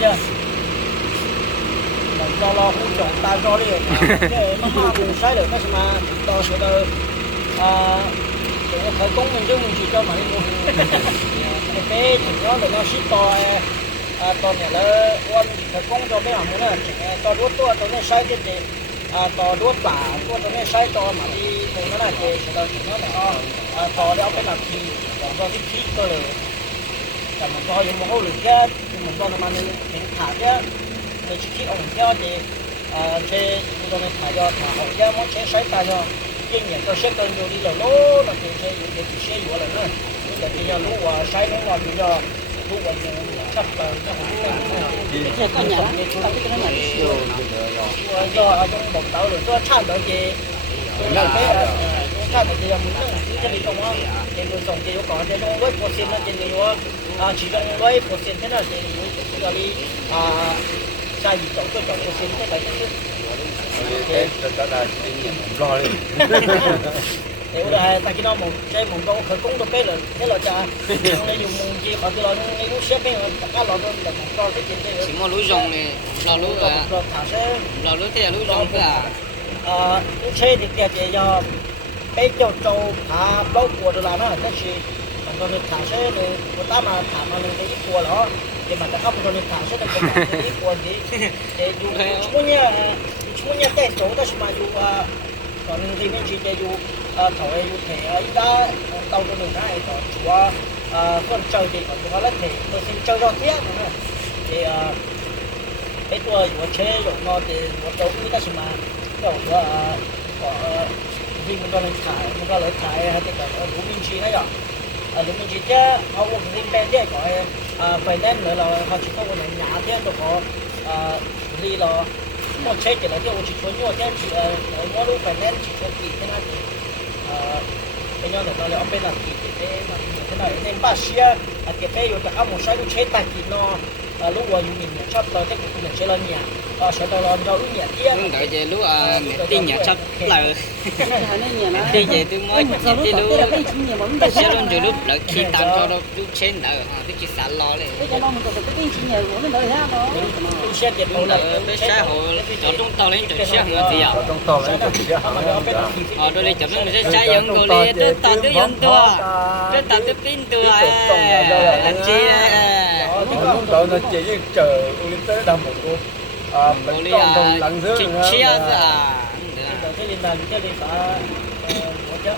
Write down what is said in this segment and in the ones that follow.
chưa? Cho lo hỗ trợ ta cho đi. Để mà mà mình sai được cái mà to sẽ tơ công mình chứ chỉ cho mà mua. Cái bé chỉ có nó ship to à to là quan công cho bé hàng muốn là à, to đốt to này sai cái gì? À to đốt bả này sai to mà đi cùng nó là cái sẽ tơ nó là to đéo cái làm gì? Còn do cái khí cơ rồi làm cho những mẫu lực cái 공부하는 많은 다들 내지키 옮겨지 제 우동에 다여 다 어디야 뭐제 살다여 이게 또 색깔 요리로 로나 이제 이게 주시에 요라는 이제 그냥 로와 사이는 와 그냥 로와 그냥 잡다 이제 그냥 이제 그냥 말이죠 이거 아동 먹다로 또 차도 이제 그냥 그냥 차도 이제 문은 이제 이동아 이제 좀 이제 거기서 뭐 보시는 게 이거 à, chỉ cần với một sen thế là thì chúng ta đi à sai gì chọn tôi chọn một sen thế là chứ. Thế đó là lo đi. Thì bây giờ tại cái đó một cái một con khởi cúng được cái là thế là cha không nên dùng một chi khỏi cái lo nên xếp cái tất cả lo luôn là một lo cái chuyện đấy chỉ một lối rồng này là lo thả xe. lo thế là lối rồng cả ờ xe thì kia chỉ do cái chỗ trâu thả bao của đó là là còn được thả số thì của mà thả mà mình cái của nó thì mà ta không còn được thả số thì của cái của gì để dù semuanya semuanya cái chỗ đó mà dù à, còn thì mình chỉ để dù à, thổi thể ý đã tàu cho mình này còn chúa con chơi thì còn chúa là thể tôi xin chơi cho thiết thì à, cái tua dù chế dù nó thì một chỗ người ta mà kiểu có khi mình còn thả mình còn được thả thì còn đủ minh trí 人民直接啊，我们这边这个啊，本来没了，好几个我们拿点都好啊，离了，我车进来点我去穿尿点去呃，我路本来去穿地在那里，呃，เป็นยังไงเราเลยเอาเป็นหลักกี่เป็นหลักกี่เป็นหลักเป็นบ้าเชียร์เก็บไปอยู่แต่เอาหมูใช้ลูเช็ดตากินเนาะ lúc qua mình nhạc sắp tới chắc mình sẽ lên nhà à, sẽ tôi lên cho lúc nhà, kia nhưng đợi về lúc à tin nhạc sắp là đi về tôi mới nhạc đi lúc sẽ lên từ lúc là khi tan cho nó lúc trên là à tôi chỉ xả lo lên tôi sẽ về tôi là tôi sẽ hồ chỗ trong tàu lên chỗ xe ngựa gì à trong tàu lên chỗ mình sẽ chạy dẫn cô lên tôi tàu tôi dẫn tôi tôi tàu tôi pin tôi anh chị Tàu nó chỉ chờ lên tới đầm một cô. À, Ủa mình đi trong à trong lặng dưới chị nữa. chia à đầu tiên là cái đi phải một chứ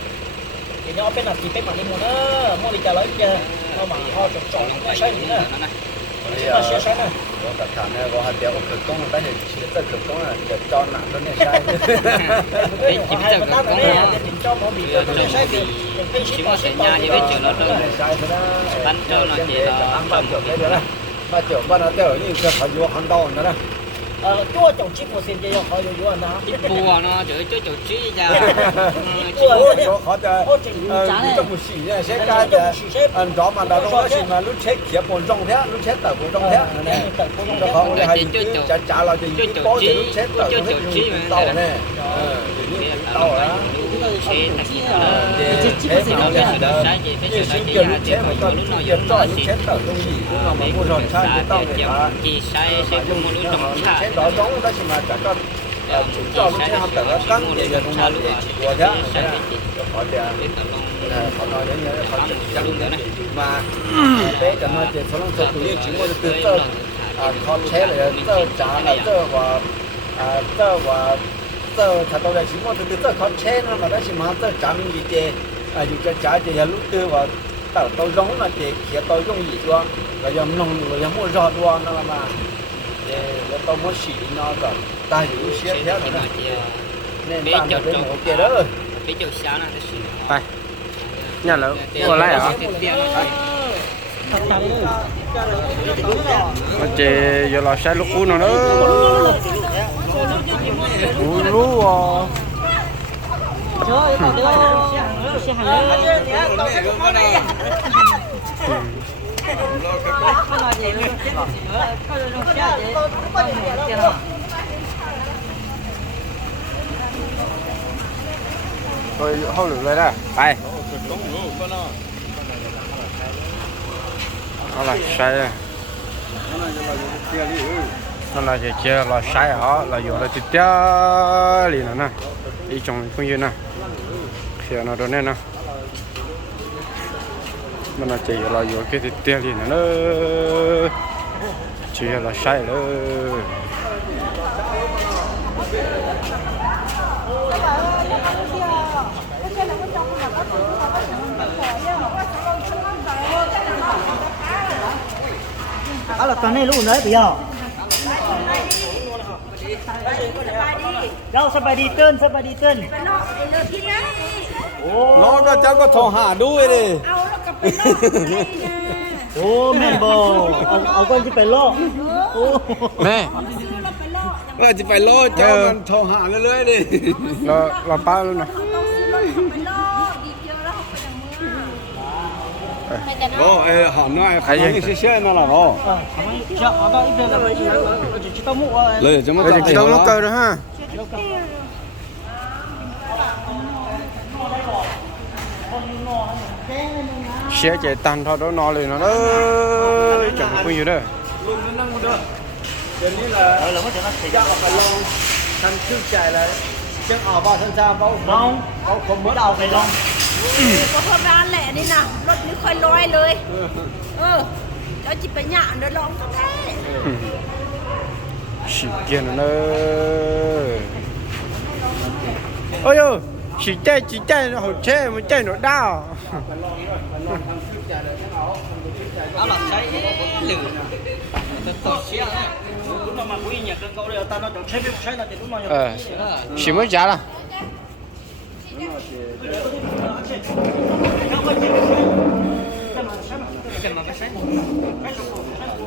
thì nó bên nào thì bên mà đi mua nó mua đi trả lấy chưa nó mà họ chọn chọn cái sai gì nữa Thì, nó sẽ à, sai nữa có cả thằng này có hạt đeo cực công người ta thì chỉ là cực công là để cho nặng nó này sai. cái họ hay mà tao cái này để tìm cho nó bị cái sai thì cái chỉ ship có nó sẽ ship nhà như cái chỗ nó Cái đơn này. Sai thế đó. Bắn cho nó chỉ là ăn bao nhiêu cái đó. Bao nhiêu bao nó đeo như cái phải vô hàng đau nữa đó. ờ chúa chồng chip một tiền cho họ dùng dùng nó ít bùa nó chửi cho chỗ chí ra Ủa, có khó cho ô trình ờ, Chán này. trong một xỉ này sẽ ca cho anh đó mà đã đó xỉ mà lúc chết kia bốn trong thế lúc chết tờ bốn trong thế này cho họ là hay trả trả lại thì cái có thì lúc chết tờ hết những tàu này ờ những tàu đó Chỉ chỉ có gì mà kia lúc mà lúc lúc không gì cũng là mà mua rồi sai cái này hả chỉ sai sẽ không trồng chết xa đó giống đó chỉ mà trả cho chúng cho lúc không tờ nó căng là không mà để chỉ qua thế họ để họ nói đến nhớ họ này. Mà bé chẳng nói chuyện số lượng số tuổi chỉ mua từ từ họ chế là tơ trả là tơ và tơ và tơ thật đâu là chỉ mua từ họ chế nó mà đó chỉ mà tơ trả mình gì chế à dù cho trả thì lúc tư và tao tôi giống là chế kia tôi dùng gì cho rồi giờ nông rồi giờ mua rau đua nó mà. Để tôi muốn xỉ nó rồi. Ta hiểu xía thế rồi nên ta mới đến một kia đó. biết chỗ xa nó thì xí Đây. Nhà là của lại hả? Mà chị giờ là sai lúc cũ nào nữa. Ủa lú à. Trời ơi. Xe hàng đấy. Rồi hậu lửa lại đó. Đây. Đó là xe nó là chỉ chơi là sai họ là dùng là chỉ tia liền nè. Đi trong công viên nè. Thì nó đó nè nè. Mình là chỉ là dùng cái thì tia liền nè. Chỉ là sai nữa đó là toàn này luôn đấy, bây giờ. เจ้าสบายดีเติ้ลสบายดีเติ้ลไปนอกไปเลยพี่นะโอ้ร้อนก็เจ้าก็ทอหาด้วยเลยเอาแล้วก็ไปนอกโอ้แม่นบ่เอาเอาก้นที่ไปลอกโอ้แม่ซื้อเราไปลอกเราจะไปโลดเจ้ามันโทรหาเรื่อยๆดิเราเราป้าแล้วนะเขาต้องซื้อเราไปลอกดีเดียวแล้วเขาไปทางเมืองไปแต่นอก โอ้เออหอมน้อยใครยังเชื่อนั่นหรอพ่อเออทำไมเจ้าเอาไปอีกเดือนละเลยจะต้องมุกเลยจะต้องมุกเกินนะฮะ xe chạy tàn thôi đó nó liền nó ơi chẳng có nhiều đâu luôn nó nâng đó giờ như là ở là mất cho nó xảy ra phải lâu thằng chưa chạy là chân ở bao thân ra bao không bao không mới đầu này luôn ก็พอร้านแหละนี่นะรถนี่ค่อยลอยเลย เออเจ้าจิบไปหยาดเดือดร้อนก็ได้ xì kia nó ôi yo chỉ chạy chỉ chạy nó hậu xe mà chạy nó đau. Đó là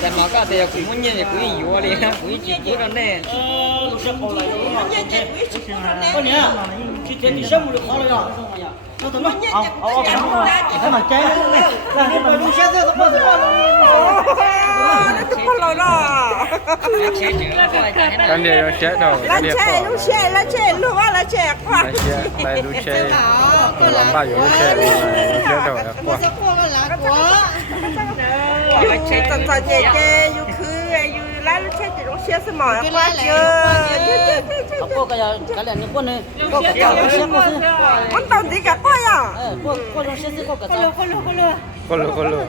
在马家的古木年的古一月的，古一几古了呢？呃，六十好了，古年的古一几古了呢？过年，去田里项目就好了呀。那怎么？好，好，好，你看嘛，这，那你把路线这都跑错了。那都跑了啦。干点要接到，干点跑。路线，路线，路完了接，挂。路线，来路线，老爸有路线，路线到了挂。Nó có chế chữ cái này cái này nó chết đâu cái này trẻ bỏ lúc trẻ là trẻ lúc là trẻ quá cái xe đây đu xe làm bao nhiêu xe nó chết đâu là qua tận tận nhẹ nhẹ yêu cứ yêu lá lúc trẻ thì lúc trẻ sẽ mỏi quá chưa Không có cái cái là những con này có cái cháu nó xem có thế con tàu gì cả quá à ờ có có nó xem có cái cháu con lừa con lừa con lừa con lừa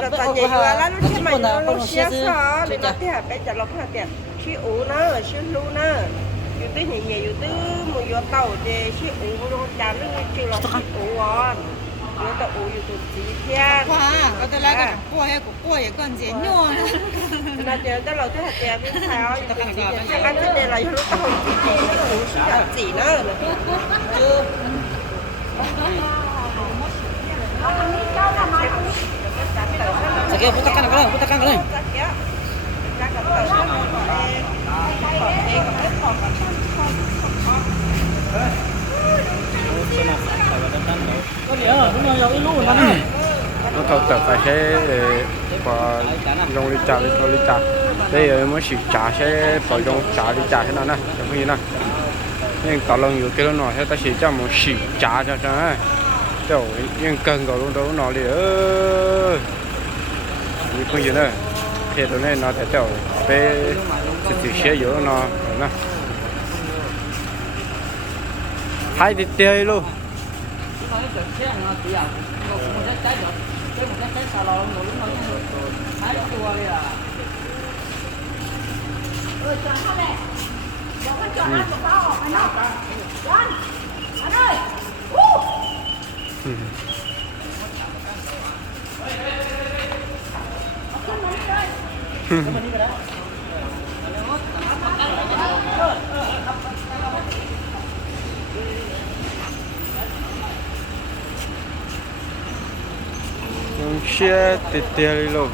tận tận nhẹ yêu lá lúc trẻ mà lúc trẻ sao thì có thể bây giờ lúc nào tiền khi ủ nó khi lu nó yêu tới nhẹ nhẹ yêu tới một yêu tàu thì khi ủ nó chả nó chịu là khi ủ à yêu tàu ủ yêu tụ gì thiên 哇，我得来个过还过也更节约。 là giờ tới lâu tới hạt tiền với sao chắc ăn cái này là lúc tao không chỉ chỉ nó cũng chỉ là chỉ nữa Saya kira putar kan kalau putar kan kalau có Nó này nó tập phải xe và dùng đi trả đi thôi đi trả đây là mới xịt trả sẽ phải dùng trả đi trả thế nào nè chẳng có gì nè. Nhưng cả lần nhiều cái nó nói ta chỉ cho một xịt trả cho cho ấy đâu nhưng cần có luôn đâu, nó đi ơ, như không gì nữa? Thế đó này nó thấy đâu về thì thì xe yếu nó, nè. Hai đi chơi luôn. nói cái xe nó tự học rồi cũng sẽ cháy được cái một cái cháy xà lò rồi lúc nó cũng thấy tôi là ừ chọn hết này chọn hết chọn hết một bao anh đâu con anh ơi uh. Hãy subscribe cho kênh Ghiền Mì Gõ Để không bỏ lỡ những video hấp dẫn xe tê tê đi luôn.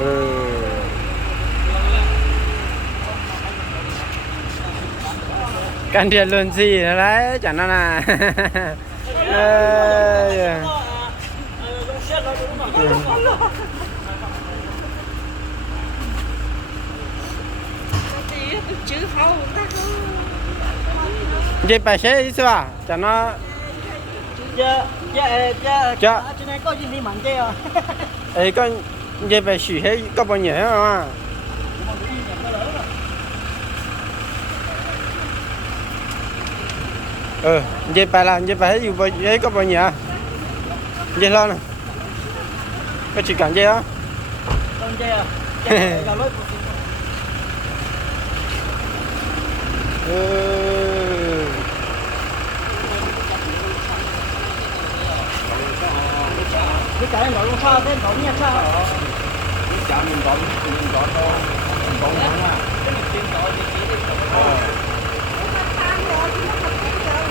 Ừ. Can thiệp luôn gì nữa đấy, chẳng nó là chứ thì ta. không vậy bà xe đi sao chẳng nó giờ giờ giờ Dạ. trên này có gì đi mặn chơi à ấy con vậy bà xỉ hết có bao nhiêu mà ừ vậy bà là vậy bà hết dù bao hết có bao nhiêu vậy lo nè có chỉ cần vậy á con chơi à chơi là lối ừ 你家人老公差，这老面差哦。你家人老公老公老公啊？这你听到你你的什么？哦。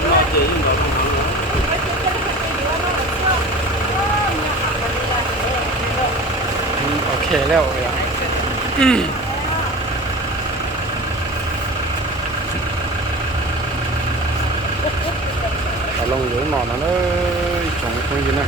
我姐用老公老公。โอเคแล้วอย่างลงเหลือหนอนนั่นเอ้ยสองคนยืนนะ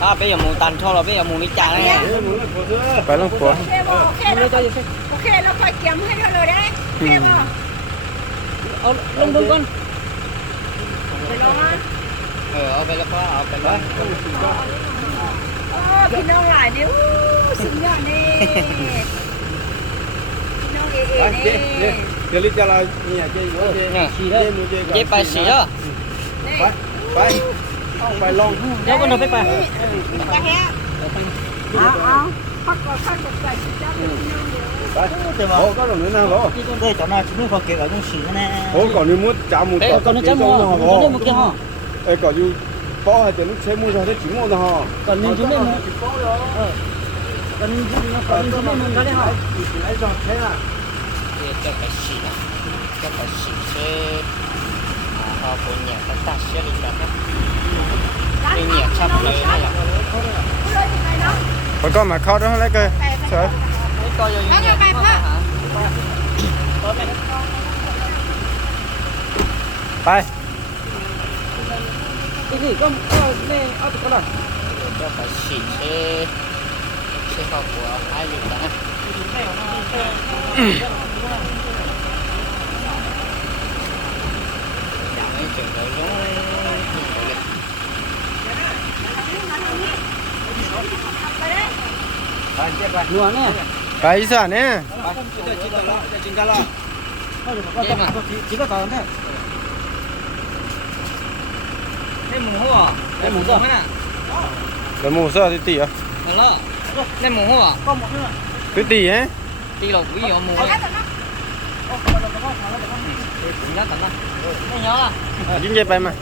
ถ้าไปอย่างมูตันชอบเราไปอย่างมูนิจาแน่ไปลงผัวโอเคโอเคแล้วโอเคแล้วคอยเกี่ยมให้เธอเลยได้โอเคบ่เอาลงบนก่อนไปลงอ่เออเอาไปแล้วก็เอาไปแล้วพี่น้องหลายเดีวสุดยอดนี่พี่น้องเอเอนี่เดี๋ยวลิจะลอยเนี่ยเจ๊เจ๊เจ๊ไปสีอะไปไป อเช้าเดียวเดี๋ยวเรามาฉีดซะแต่ก็ไปเลยโอ้ các chị nữa cái họ của nhà ta ta sẽ đi ra đó đi nhà sắp lấy này còn con mà khó đó lấy cơ sợ coi vô nhà bay cái gì con con này ở chỗ nào cho phải xịt xe xe học của ai vậy ta પૈસા ને lấy mù sơ thì tỷ à lấy mù hả? Tí tỷ á tỷ là quý gì mù dính dây bay mà.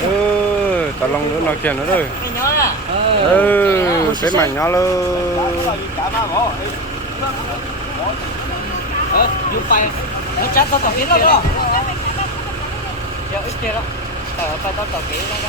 Ừ tao lòng nữa nói chuyện nữa rồi. Ừ cái mảnh nhỏ luôn ờ bay nó chắc tao tao biết đó đâu giờ ít tao tao tao đó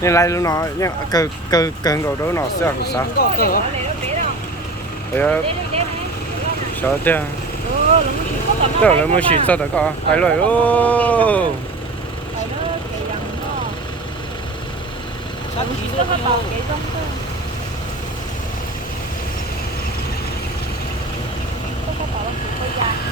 nên lại luôn nó, nhưng cờ cờ cờ đồ đó nó sẽ không sao? Đấy sợ chưa à? đó là mới xịt sao được có, phải rồi. Ô. Hãy subscribe cho kênh Ghiền Mì Gõ Để không bỏ lỡ những video hấp dẫn